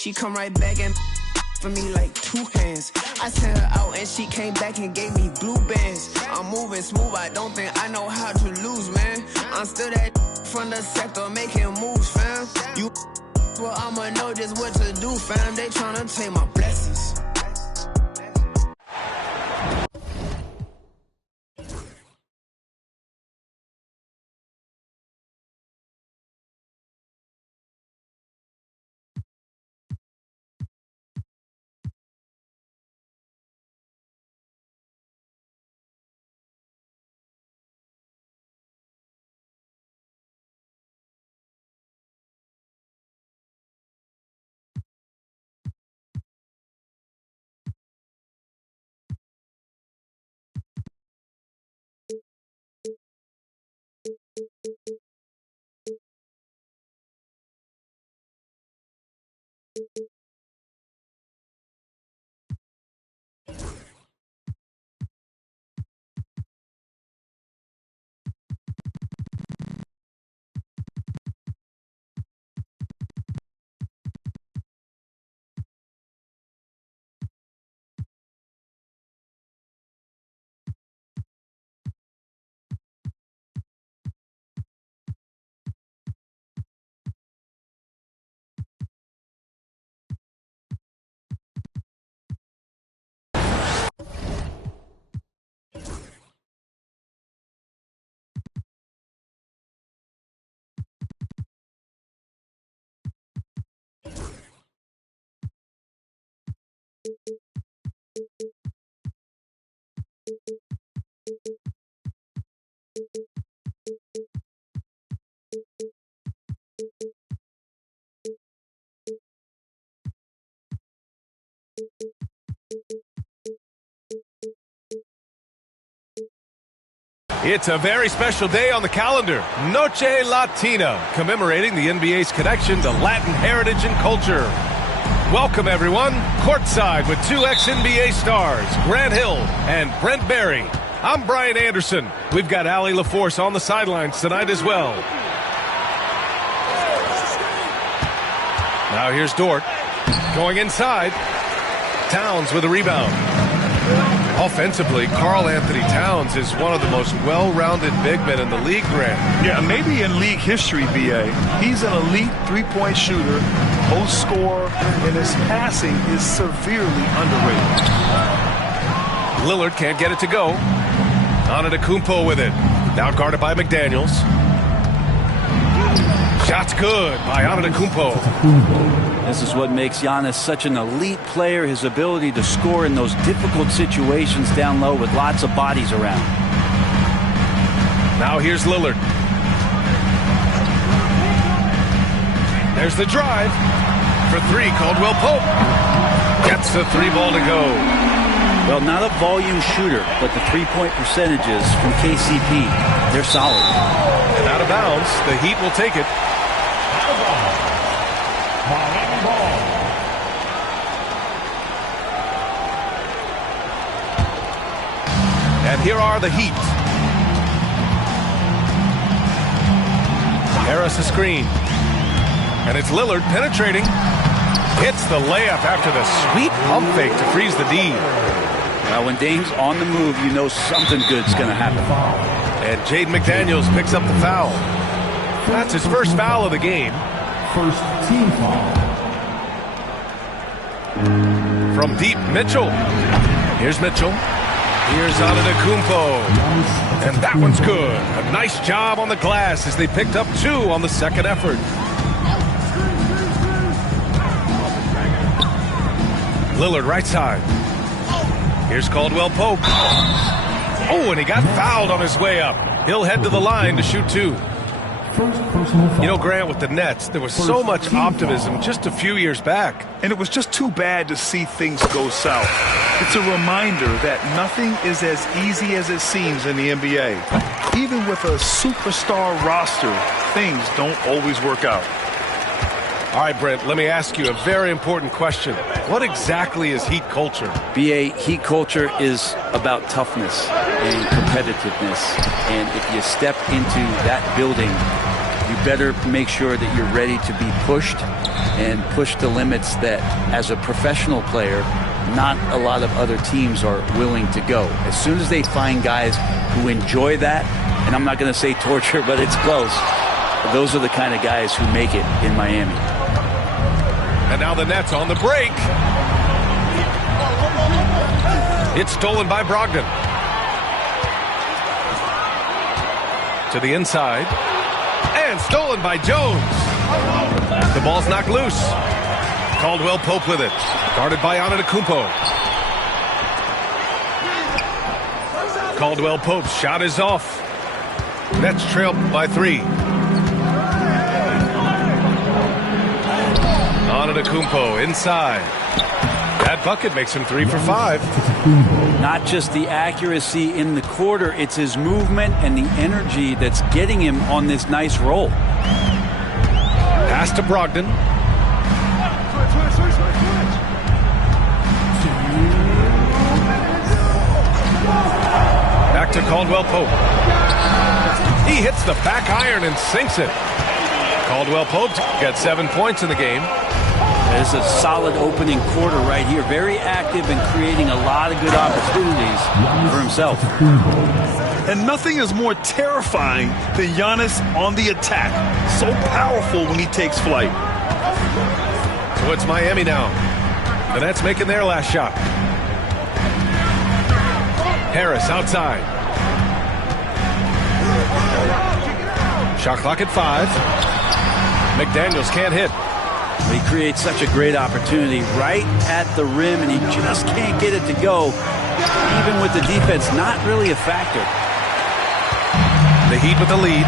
She come right back and for me like 2 hands. I sent her out and she came back and gave me blue bands. I'm moving smooth, I don't think I know how to lose, man. I'm still that from the sector making moves, fam. You well, I'ma know just what to do, fam. They tryna take my blessings. It's a very special day on the calendar, Noche Latina, commemorating the NBA's connection to Latin heritage and culture. Welcome, everyone, courtside with 2 ex-NBA stars, Grant Hill and Brent Barry. I'm Brian Anderson. We've got Allie LaForce on the sidelines tonight as well. Now here's Dort, going inside. Towns with a rebound. Offensively, Karl Anthony Towns is one of the most well-rounded big men in the league, Grant. Yeah, maybe in league history, B.A. He's an elite three-point shooter, post scorer, and his passing is severely underrated. Lillard can't get it to go. Antetokounmpo with it. Now guarded by McDaniels. Shot's good by Antetokounmpo. This is what makes Giannis such an elite player, his ability to score in those difficult situations down low with lots of bodies around. Now here's Lillard. There's the drive. For 3, Caldwell Pope. Gets the 3 ball to go. Well, not a volume shooter, but the three-point percentages from KCP, they're solid. And out of bounds, the Heat will take it. And here are the Heat. Harris a screen. And it's Lillard penetrating. Hits the layup after the sweet pump fake to freeze the D. Now, when Dame's on the move, you know something good's going to happen. And Jaden McDaniels picks up the foul. That's his first foul of the game. First team foul. From deep, Mitchell. Here's Mitchell. Here's Antetokounmpo. And that one's good. A nice job on the glass as they picked up 2 on the second effort. Lillard right side. Here's Caldwell Pope. Oh, and he got fouled on his way up. He'll head to the line to shoot 2. You know, Grant, with the Nets, there was so much optimism just a few years back. And it was just too bad to see things go south. It's a reminder that nothing is as easy as it seems in the NBA. Even with a superstar roster, things don't always work out. All right, Brent, let me ask you a very important question. What exactly is Heat culture? BA, Heat culture is about toughness and competitiveness. And if you step into that building, you better make sure that you're ready to be pushed and push the limits that, as a professional player, not a lot of other teams are willing to go. As soon as they find guys who enjoy that, and I'm not going to say torture, but it's close, those are the kind of guys who make it in Miami. And now the Nets on the break. It's stolen by Brogdon. To the inside. And stolen by Jones. The ball's knocked loose. Caldwell Pope with it. Guarded by Antetokounmpo. Caldwell Pope's shot is off. Nets trail by 3. Antetokounmpo inside. That bucket makes him 3 for 5. Not just the accuracy in the quarter, it's his movement and the energy that's getting him on this nice roll. Pass to Brogdon. Back to Caldwell Pope. He hits the back iron and sinks it. Caldwell Pope got 7 points in the game. It's a solid opening quarter right here. Very active and creating a lot of good opportunities for himself. And nothing is more terrifying than Giannis on the attack. So powerful when he takes flight. So it's Miami now. The Nets making their last shot. Harris outside. Shot clock at 5. McDaniels can't hit. He creates such a great opportunity right at the rim, and he just can't get it to go. Even with the defense not really a factor. The Heat with the lead.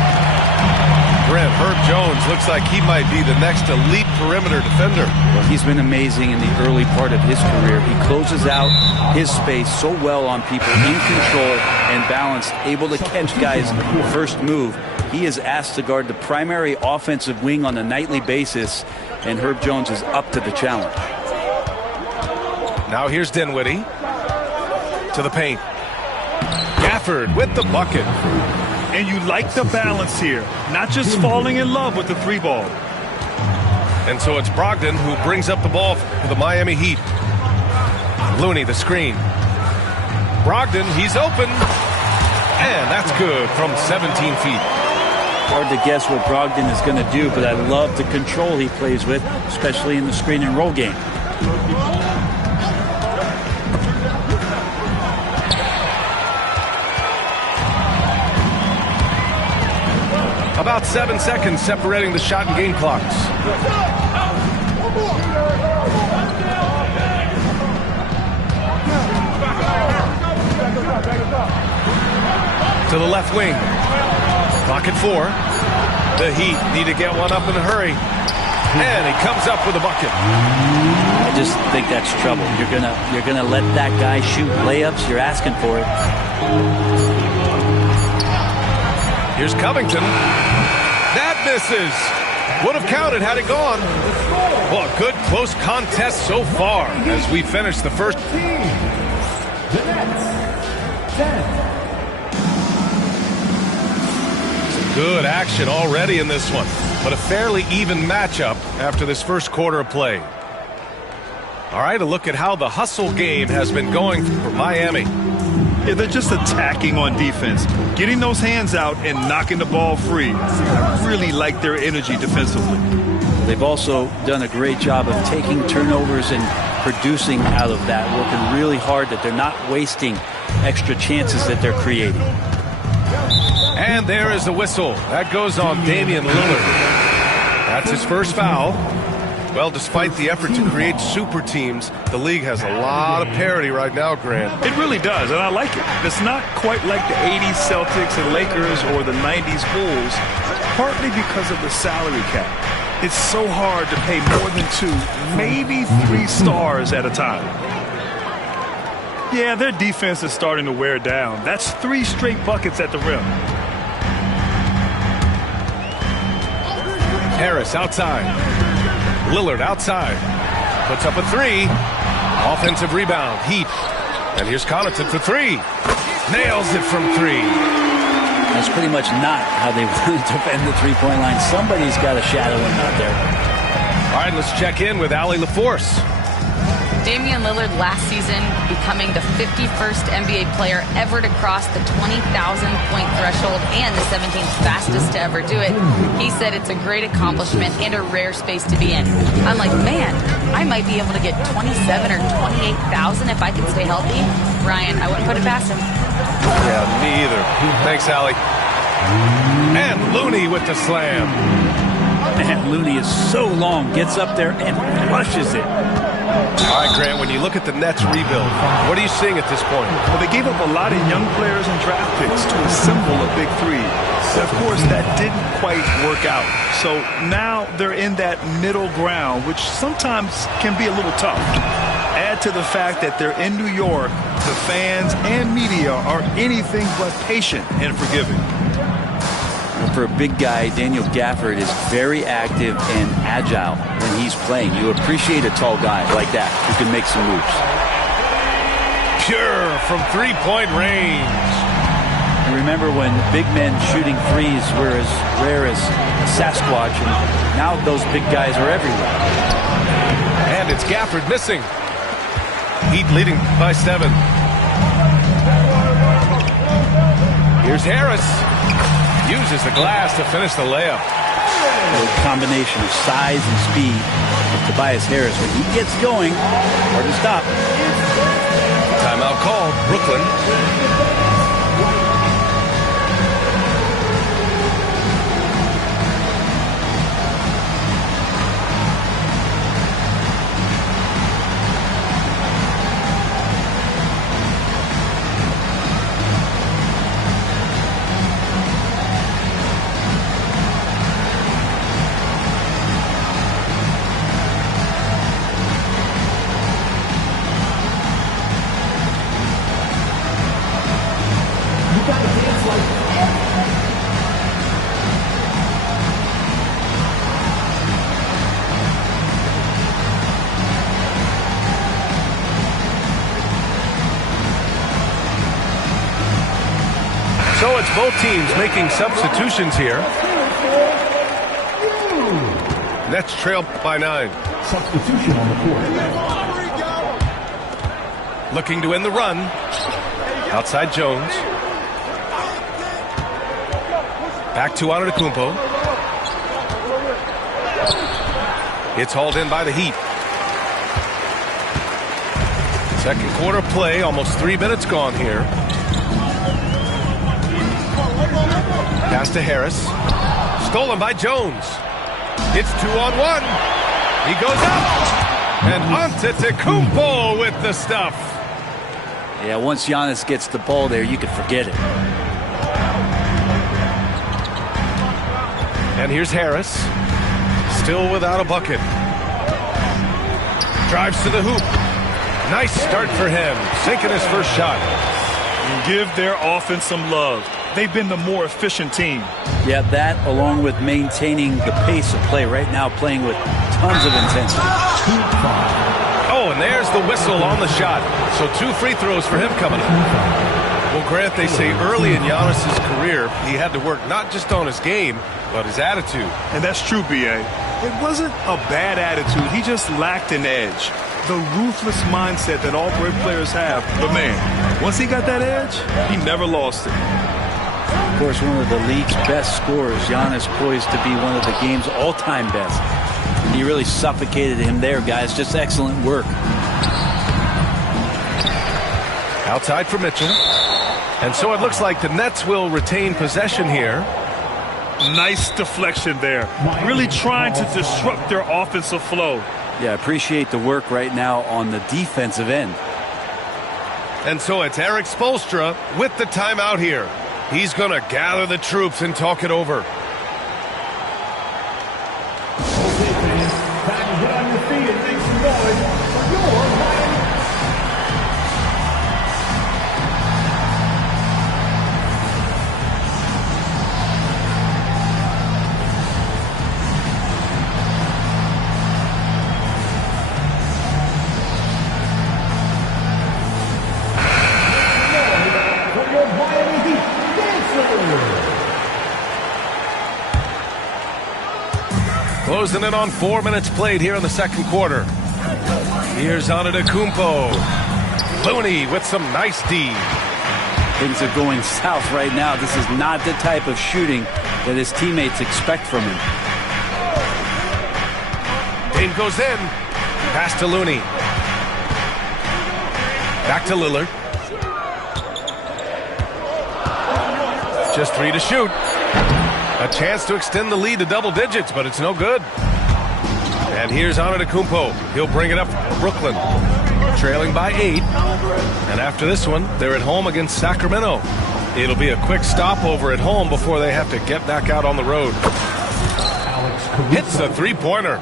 Grant, Herb Jones looks like he might be the next elite perimeter defender. Well, he's been amazing in the early part of his career. He closes out his space so well on people, in control and balanced, able to catch guys first move. He is asked to guard the primary offensive wing on a nightly basis, and Herb Jones is up to the challenge. Now here's Dinwiddie to the paint. Gafford with the bucket. And you like the balance here, not just falling in love with the 3 ball. And so it's Brogdon who brings up the ball for the Miami Heat. Looney the screen. Brogdon, he's open. And that's good from 17 feet. Hard to guess what Brogdon is going to do, but I love the control he plays with, especially in the screen and roll game. About 7 seconds separating the shot and game clocks. To the left wing. Clock at 4. The Heat need to get one up in a hurry. And he comes up with a bucket. I just think that's trouble. You're gonna let that guy shoot layups. You're asking for it. Here's Covington. That misses. Would have counted had it gone. Well, a good close contest so far as we finish the first. The Nets, 10. Good action already in this one, but a fairly even matchup after this first quarter of play. All right, a look at how the hustle game has been going for Miami. Yeah, they're just attacking on defense, getting those hands out and knocking the ball free. I really like their energy defensively. They've also done a great job of taking turnovers and producing out of that, working really hard that they're not wasting extra chances that they're creating. And there is the whistle. That goes on Damian Lillard. That's his first foul. Well, despite the effort to create super teams, the league has a lot of parity right now, Grant. It really does, and I like it. It's not quite like the 80s Celtics and Lakers or the 90s Bulls, partly because of the salary cap. It's so hard to pay more than 2, maybe 3 stars at a time. Yeah, their defense is starting to wear down. That's 3 straight buckets at the rim. Harris outside. Lillard outside. Puts up a 3. Offensive rebound. Heat. And here's Connaughton for 3. Nails it from 3. That's pretty much not how they want to defend the three-point line. Somebody's got to shadow him out there. All right, let's check in with Allie LaForce. Damian Lillard last season becoming the 51st NBA player ever to cross the 20,000-point threshold and the 17th fastest to ever do it. He said it's a great accomplishment and a rare space to be in. I'm like, man, I might be able to get 27 or 28,000 if I can stay healthy. Ryan, I wouldn't put it past him. Yeah, me either. Thanks, Allie. And Looney with the slam. Man, Looney is so long, gets up there and flushes it. All right, Grant, when you look at the Nets rebuild, what are you seeing at this point? Well, they gave up a lot of young players and draft picks to assemble a big three. But of course, that didn't quite work out. So now they're in that middle ground, which sometimes can be a little tough. Add to the fact that they're in New York, the fans and media are anything but patient and forgiving. For a big guy, Daniel Gafford is very active and agile when he's playing. You appreciate a tall guy like that who can make some moves. Pure from three-point range. And remember when big men shooting threes were as rare as Sasquatch, and now those big guys are everywhere. And it's Gafford missing. Heat leading by 7. Here's Harris. Uses the glass to finish the layup. A combination of size and speed of Tobias Harris. When he gets going, hard to stop. Timeout called, Brooklyn. So it's both teams making substitutions here. Nets trail by 9. Substitution on the court. Looking to end the run. Outside Jones. Back to Antetokounmpo. It's hauled in by the Heat. Second quarter play, almost 3 minutes gone here. Pass to Harris. Stolen by Jones. It's 2-on-1. He goes up. And Antetokounmpo with the stuff. Yeah, once Giannis gets the ball there, you can forget it. And here's Harris. Still without a bucket. Drives to the hoop. Nice start for him. Sinking his first shot. Give their offense some love. They've been the more efficient team. Yeah, that along with maintaining the pace of play right now, playing with tons of intensity. Oh, and there's the whistle on the shot. So 2 free throws for him coming up. Well, Grant, they say early in Giannis's career, he had to work not just on his game, but his attitude. And that's true, B.A. It wasn't a bad attitude. He just lacked an edge. The ruthless mindset that all great players have. But, man, once he got that edge, he never lost it. Of course, one of the league's best scorers, Giannis, poised to be one of the game's all-time best. And he really suffocated him there, guys. Just excellent work. Outside for Mitchell. And so it looks like the Nets will retain possession here. Nice deflection there. Really trying to disrupt their offensive flow. Yeah, appreciate the work right now on the defensive end. And so it's Eric Spoelstra with the timeout here. He's going to gather the troops and talk it over. Okay, fans, time to get on your feet and make some noise for your Miami. For your Miami Heat dancers. closing in on 4 minutes played here in the second quarter. Here's Antetokounmpo. Looney with some nice D. Things are going south right now. This is not the type of shooting that his teammates expect from him. Dame goes in. Pass to Looney. Back to Lillard. Just 3 to shoot. A chance to extend the lead to double digits, but it's no good. And here's Antetokounmpo. He'll bring it up for Brooklyn. Trailing by 8. And after this one, they're at home against Sacramento. It'll be a quick stopover at home before they have to get back out on the road. Hits a three-pointer.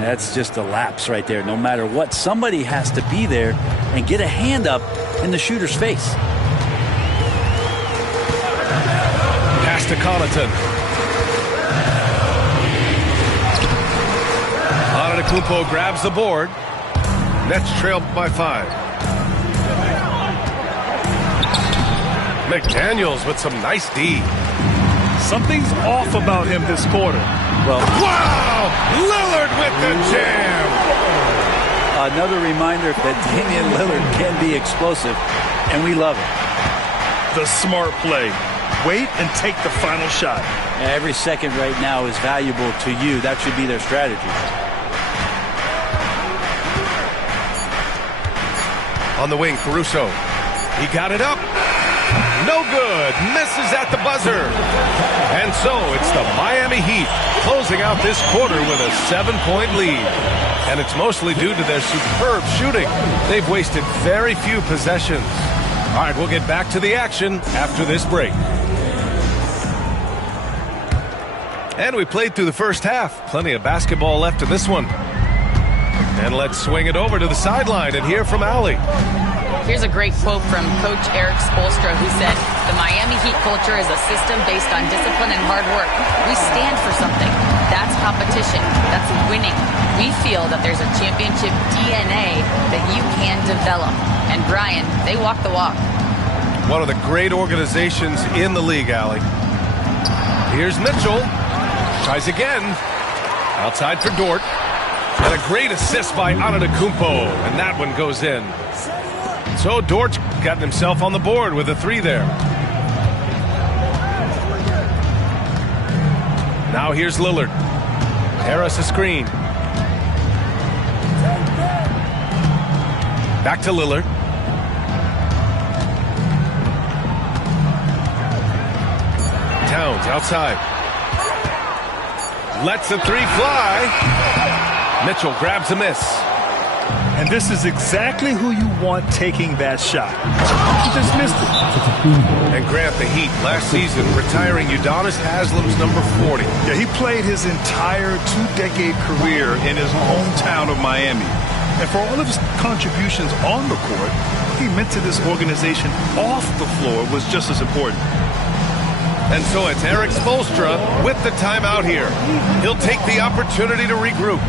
That's just a lapse right there. No matter what, somebody has to be there and get a hand up in the shooter's face. Pass to Connaughton. Antetokounmpo grabs the board. Nets trailed by 5. McDaniels with some nice D. Something's off about him this quarter. Well, wow! Lillard with the jam! Another reminder that Damian Lillard can be explosive, and we love it. The smart play. Wait and take the final shot. Every second right now is valuable to you. That should be their strategy. On the wing, Caruso. He got it up. No good. Misses at the buzzer. And so it's the Miami Heat closing out this quarter with a 7-point lead. And it's mostly due to their superb shooting. They've wasted very few possessions. All right, we'll get back to the action after this break. And we played through the first half. Plenty of basketball left in this one. And let's swing it over to the sideline and hear from Allie. Here's a great quote from Coach Eric Spoelstra, who said, "The Miami Heat culture is a system based on discipline and hard work. We stand for something. That's competition. That's winning. We feel that there's a championship DNA that you can develop." And Brian, they walk the walk. One of the great organizations in the league, Allie. Here's Mitchell. Tries again. Outside for Dort. And a great assist by Antetokounmpo. And that one goes in. So Dort's gotten himself on the board with a 3 there. Now here's Lillard. Harris a screen. Back to Lillard. Towns outside. Lets the 3 fly. Mitchell grabs a miss. And this is exactly who you want taking that shot. He just missed it. And Grant, the Heat, last season, retiring Udonis Haslam's number 40. Yeah, he played his entire 2-decade career in his hometown of Miami. And for all of his contributions on the court, he meant to this organization off the floor was just as important. And so it's Eric Spoelstra with the timeout here. He'll take the opportunity to regroup.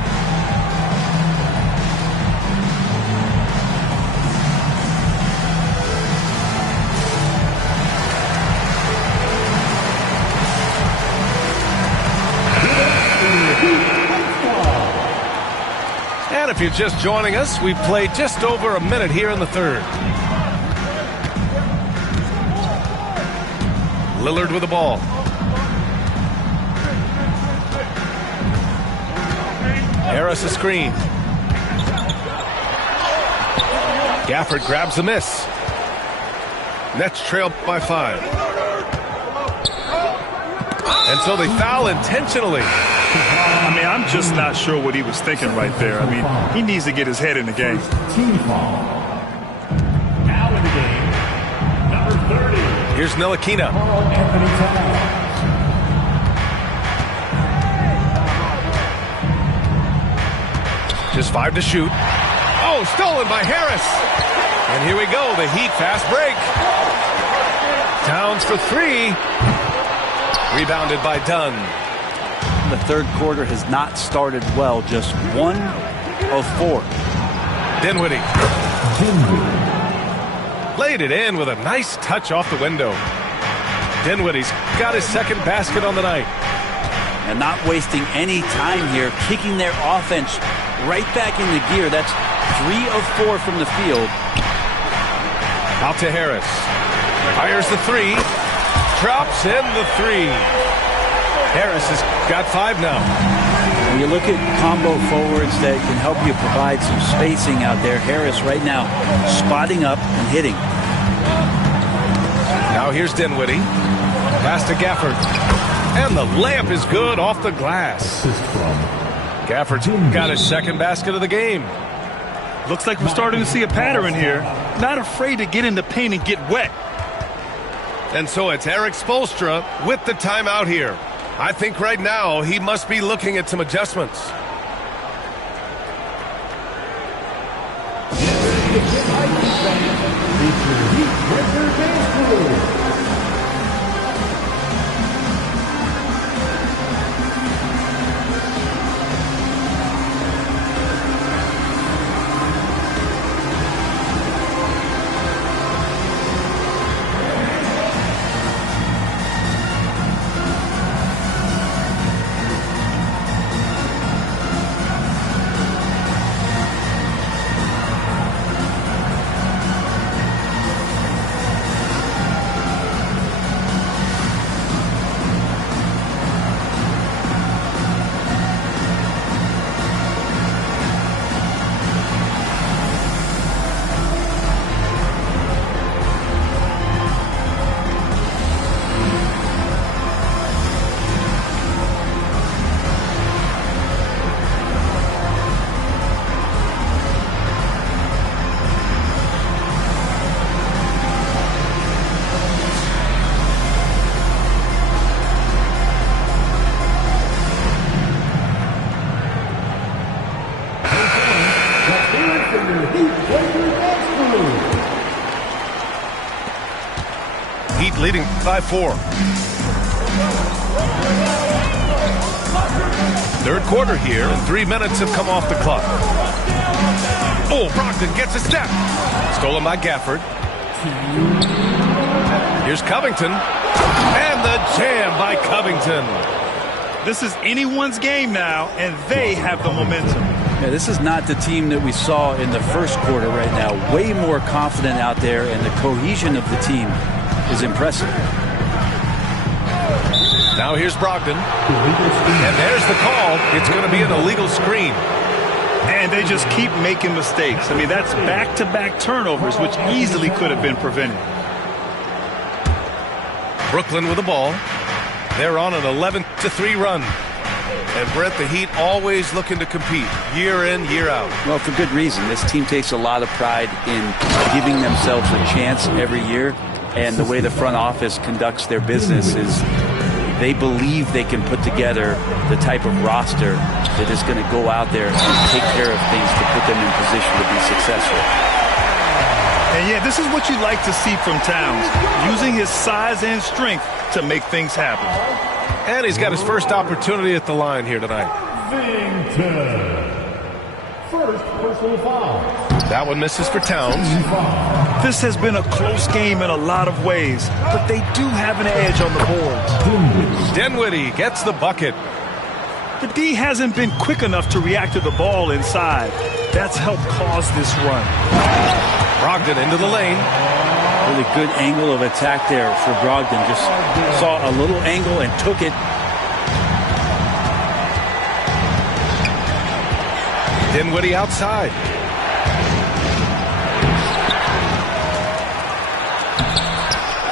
And if you're just joining us, we've played just over a minute here in the third. Lillard with the ball. Harris a screen. Gafford grabs the miss. Nets trail by 5. And so they foul intentionally. I mean, I'm just not sure what he was thinking right there. I mean, he needs to get his head in the game. Team foul. Now in the game, number 30. Here's Ntilikina. Anthony Towns. Just 5 to shoot. Oh, stolen by Harris. And here we go, the Heat fast break. Towns for 3. Rebounded by Dunn. The third quarter has not started well, just 1 of 4. Dinwiddie. Laid it in with a nice touch off the window. Dinwiddie's got his second basket on the night. And not wasting any time here, kicking their offense right back into gear. That's 3 of 4 from the field. Out to Harris. Fires the 3. Drops in the 3. Harris has got 5 now. When you look at combo forwards that can help you provide some spacing out there, Harris right now spotting up and hitting. Now here's Dinwiddie. Pass to Gafford. And the layup is good off the glass. Gafford's got his second basket of the game. Looks like we're starting to see a pattern here. Not afraid to get in the paint and get wet. And so it's Eric Spoelstra with the timeout here. I think right now he must be looking at some adjustments. Heat leading 5-4. Third quarter here, and 3 minutes have come off the clock. Oh, Brogdon gets a step. Stolen by Gafford. Here's Covington. And the jam by Covington. This is anyone's game now, and they have the momentum. Yeah, this is not the team that we saw in the first quarter right now. Way more confident out there, and the cohesion of the team is impressive. Now here's Brogdon. And there's the call. It's going to be an illegal screen. And they just keep making mistakes. I mean, that's back-to-back turnovers, which easily could have been prevented. Brooklyn with the ball. They're on an 11-3 run. And Brett, the Heat always looking to compete year in, year out. Well, for good reason. This team takes a lot of pride in giving themselves a chance every year. And the way the front office conducts their business is they believe they can put together the type of roster that is going to go out there and take care of things to put them in position to be successful. And yeah, this is what you like to see from Towns, using his size and strength to make things happen. And he's got his first opportunity at the line here tonight. First personal foul. That one misses for Towns. This has been a close game in a lot of ways, but they do have an edge on the boards. Dinwiddie gets the bucket. The D hasn't been quick enough to react to the ball inside. That's helped cause this run. Brogdon into the lane. Really good angle of attack there for Brogdon. Just saw a little angle and took it. Dinwiddie outside.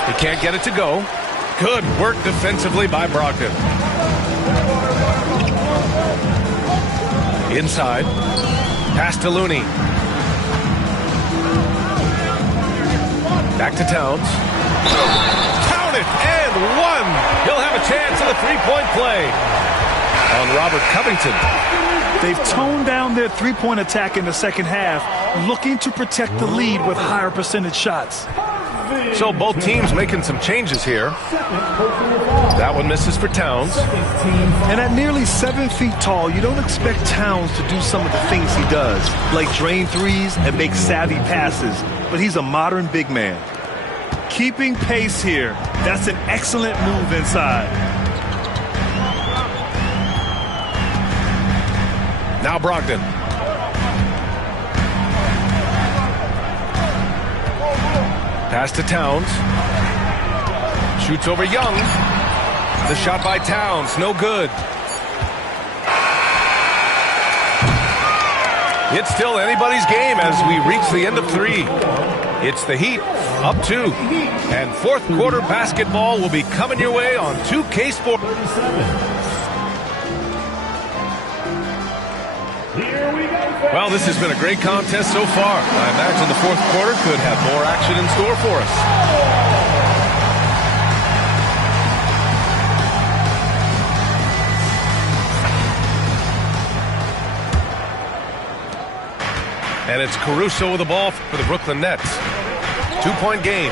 He can't get it to go. Good work defensively by Brogdon. Inside. Pass to Looney. Back to Towns. Count it and one. He'll have a chance at a three-point play on Robert Covington. They've toned down their three-point attack in the second half, looking to protect the lead with higher percentage shots. So both teams making some changes here. That one misses for Towns. And at nearly 7 feet tall, you don't expect Towns to do some of the things he does, like drain threes and make savvy passes. But he's a modern big man. Keeping pace here. That's an excellent move inside. Now Brogdon. Pass to Towns. Shoots over Young. The shot by Towns, no good. It's still anybody's game as we reach the end of 3. It's the Heat, up 2. And fourth quarter basketball will be coming your way on 2K Sports. Well, this has been a great contest so far. I imagine the fourth quarter could have more action in store for us. And it's Caruso with the ball for the Brooklyn Nets. 2-point game.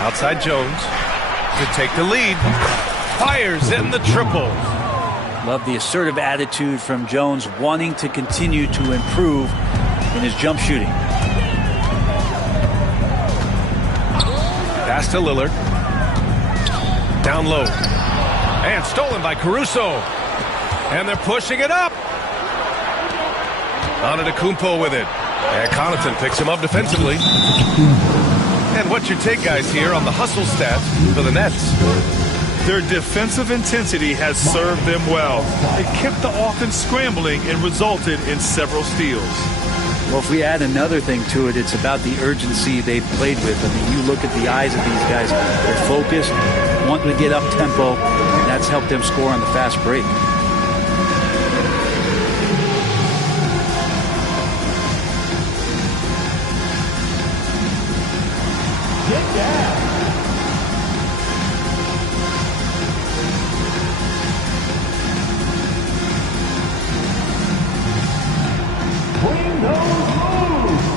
Outside Jones to take the lead. Fires in the triple. Love the assertive attitude from Jones, wanting to continue to improve in his jump shooting. Pass to Lillard. Down low. And stolen by Caruso. And they're pushing it up. Antetokounmpo with it. And Connaughton picks him up defensively. And what's your take, guys, here on the hustle stats for the Nets? Their defensive intensity has served them well. It kept the offense scrambling and resulted in several steals. Well, if we add another thing to it, it's about the urgency they've played with. I mean, you look at the eyes of these guys. They're focused, want to get up tempo, and that's helped them score on the fast break. Get down. Bring those moves.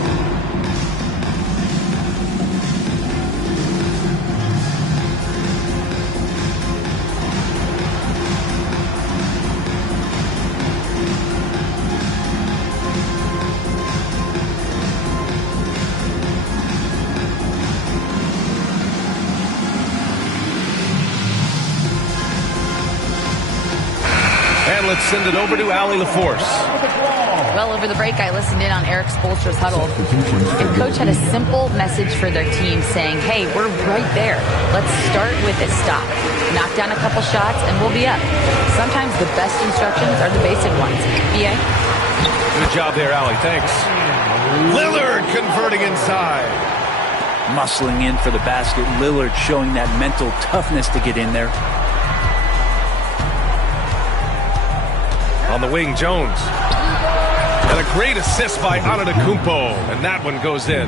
And let's send it over to Allie LaForce. Well, over the break, I listened in on Eric Spoelstra's huddle. And Coach had a simple message for their team saying, hey, we're right there. Let's start with a stop. Knock down a couple shots, and we'll be up. Sometimes the best instructions are the basic ones. B.A.? Good job there, Allie. Thanks. Lillard converting inside. Muscling in for the basket. Lillard showing that mental toughness to get in there. On the wing, Jones. And a great assist by Antetokounmpo. And that one goes in.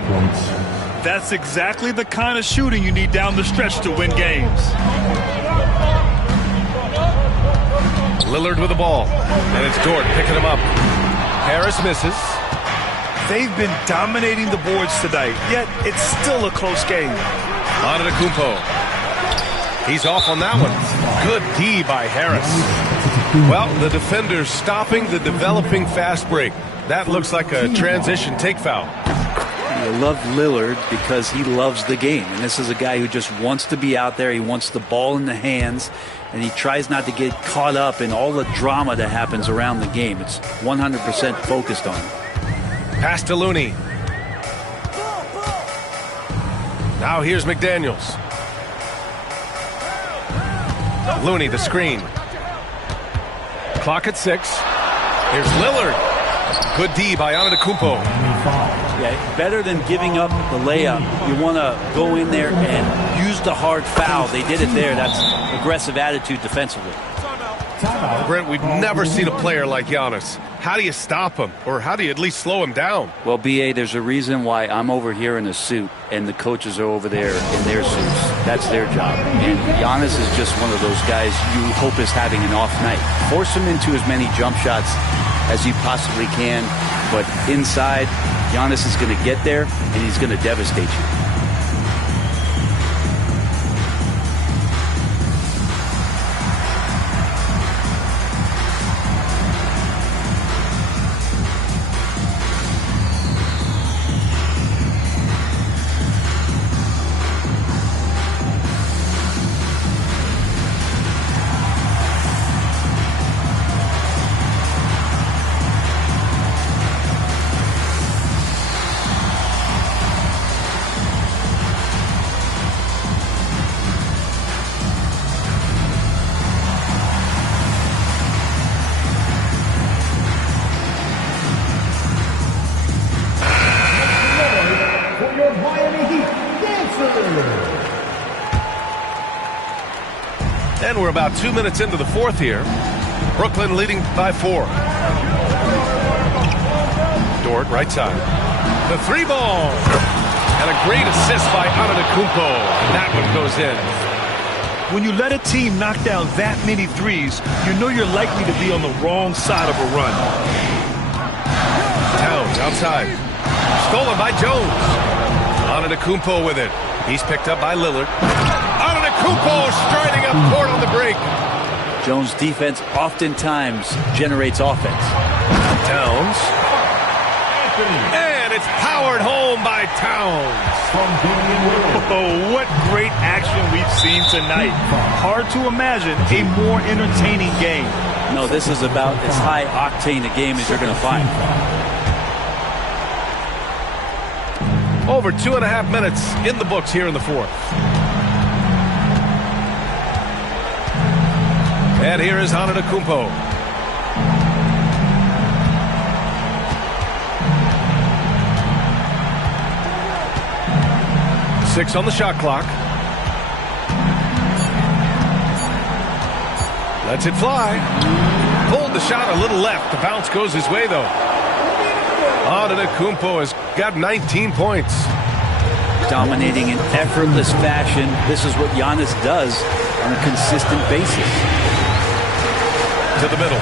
That's exactly the kind of shooting you need down the stretch to win games. Lillard with the ball. And it's Dort picking him up. Harris misses. They've been dominating the boards tonight, yet it's still a close game. Antetokounmpo. He's off on that one. Good D by Harris. Well, the defender's stopping the developing fast break. That looks like a transition take foul. You love Lillard because he loves the game. And this is a guy who just wants to be out there. He wants the ball in the hands. And he tries not to get caught up in all the drama that happens around the game. It's 100% focused on it. Pass to Looney. Now here's McDaniels. Looney, the screen. Clock at 6. Here's Lillard. Good D by Antetokounmpo. Yeah, better than giving up the layup. You want to go in there and use the hard foul. They did it there. That's aggressive attitude defensively. Brent, we've never seen a player like Giannis. How do you stop him? Or how do you at least slow him down? Well, B.A., there's a reason why I'm over here in a suit and the coaches are over there in their suits. That's their job. And Giannis is just one of those guys you hope is having an off night. Force him into as many jump shots as you possibly can. But inside, Giannis is going to get there and he's going to devastate you. And we're about 2 minutes into the fourth here. Brooklyn leading by 4. Dort, right side. The 3-ball. And a great assist by Antetokounmpo. And that one goes in. When you let a team knock down that many threes, you know you're likely to be on the wrong side of a run. Towns outside. Stolen by Jones. Antetokounmpo with it. He's picked up by Lillard. Antetokounmpo striding up court on the break. Jones' defense oftentimes generates offense. Towns. And it's powered home by Towns. Oh, what great action we've seen tonight. Hard to imagine a more entertaining game. No, this is about as high-octane a game as you're going to find. Over 2.5 minutes in the books here in the fourth. And here is Antetokounmpo. Six on the shot clock. Lets it fly. Pulled the shot a little left. The bounce goes his way, though. Antetokounmpo has got 19 points. Dominating in effortless fashion. This is what Giannis does on a consistent basis. To the middle.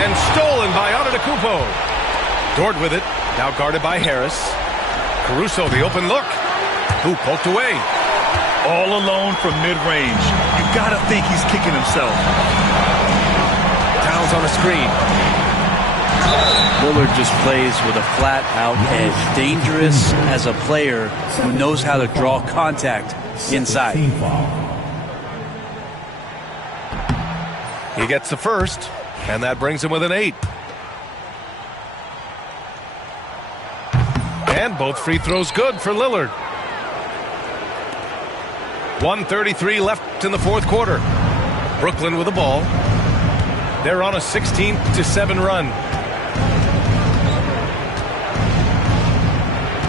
And stolen by Antetokounmpo. Dort with it. Now guarded by Harris. Caruso, the open look. Who poked away. All alone from mid-range. You gotta think he's kicking himself. Towns on a screen. Lillard just plays with a flat-out edge. Dangerous as a player who knows how to draw contact inside. He gets the first, and that brings him with an 8. And both free throws good for Lillard. 1:33 left in the fourth quarter. Brooklyn with the ball. They're on a 16-7 run.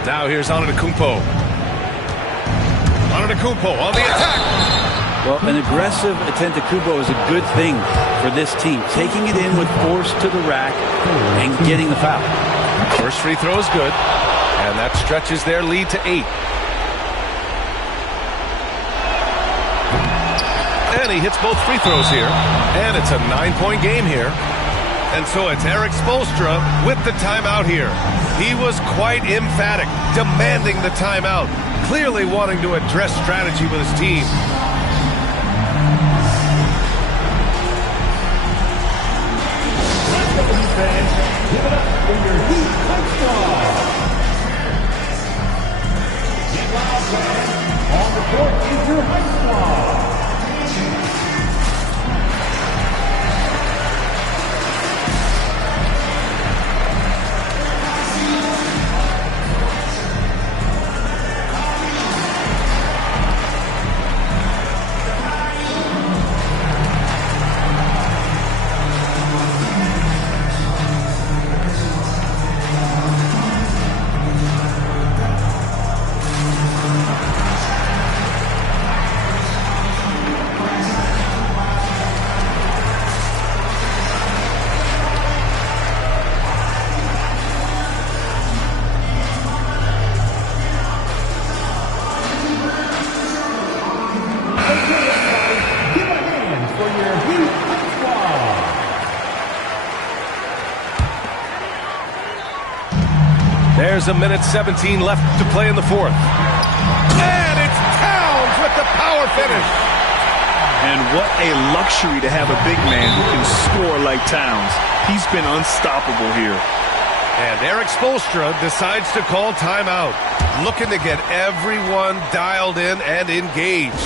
Now here's Antetokounmpo. Antetokounmpo on the attack. Well, an aggressive Antetokounmpo is a good thing for this team. Taking it in with force to the rack and getting the foul. First free throw is good, and that stretches their lead to 8. And he hits both free throws here, and it's a 9-point game here. And so it's Erik Spoelstra with the timeout here. He was quite emphatic, demanding the timeout, clearly wanting to address strategy with his team. Give it up for your Heat Coach Squad. Get loud, fans. On the court is your High Squad. There's a minute 17 left to play in the fourth. And it's Towns with the power finish. And what a luxury to have a big man who can score like Towns. He's been unstoppable here. And Erik Spoelstra decides to call timeout, looking to get everyone dialed in and engaged.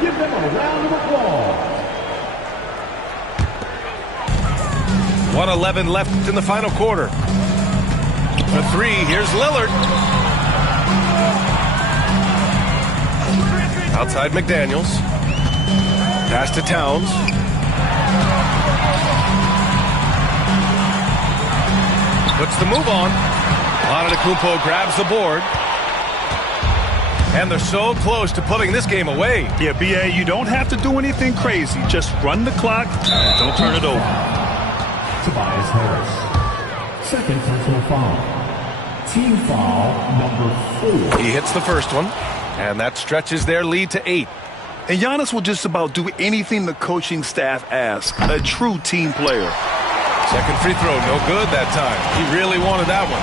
Give them a round of applause. 1:11 left in the final quarter. For three, here's Lillard. Outside McDaniels. Pass to Towns. Puts the move on. Antetokounmpo grabs the board. And they're so close to putting this game away. Yeah, B.A., you don't have to do anything crazy. Just run the clock and don't turn it over. Tobias Harris. Second personal foul. Team foul number 4. He hits the first one, and that stretches their lead to 8. And Giannis will just about do anything the coaching staff asks. A true team player. Second free throw, no good that time. He really wanted that one.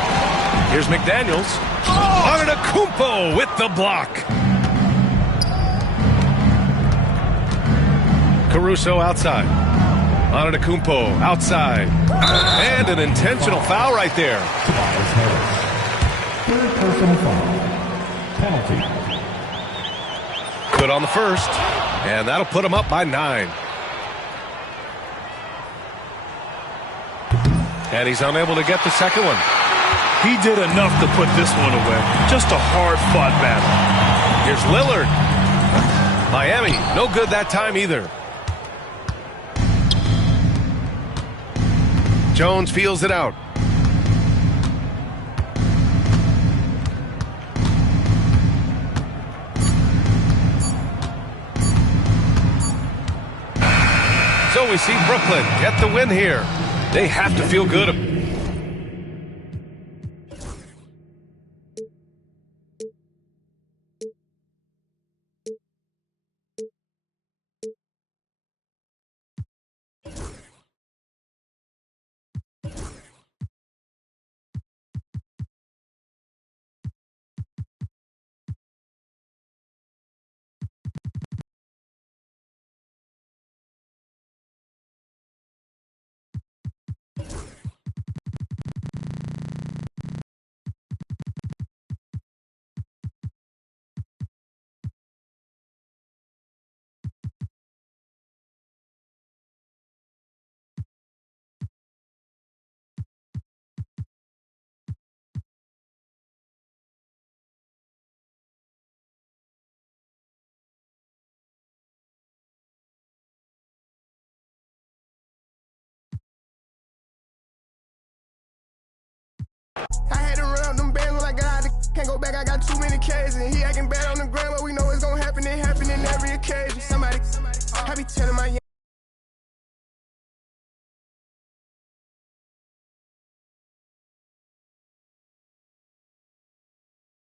Here's McDaniels. Antetokounmpo with the block. Caruso outside. Antetokounmpo outside. And an intentional foul right there. Tobias Harris. Third personal foul. Penalty. Good on the first. And that'll put him up by 9. And he's unable to get the second one. He did enough to put this one away. Just a hard-fought battle. Here's Lillard. Miami, no good that time either. Jones feels it out. So we see Brooklyn get the win here. They have to feel good. I had to run up them bands when I got out. Can't go back, I got too many K's. And he acting bad on the ground, but we know it's gonna happen. It happen in every occasion. Somebody, I be telling my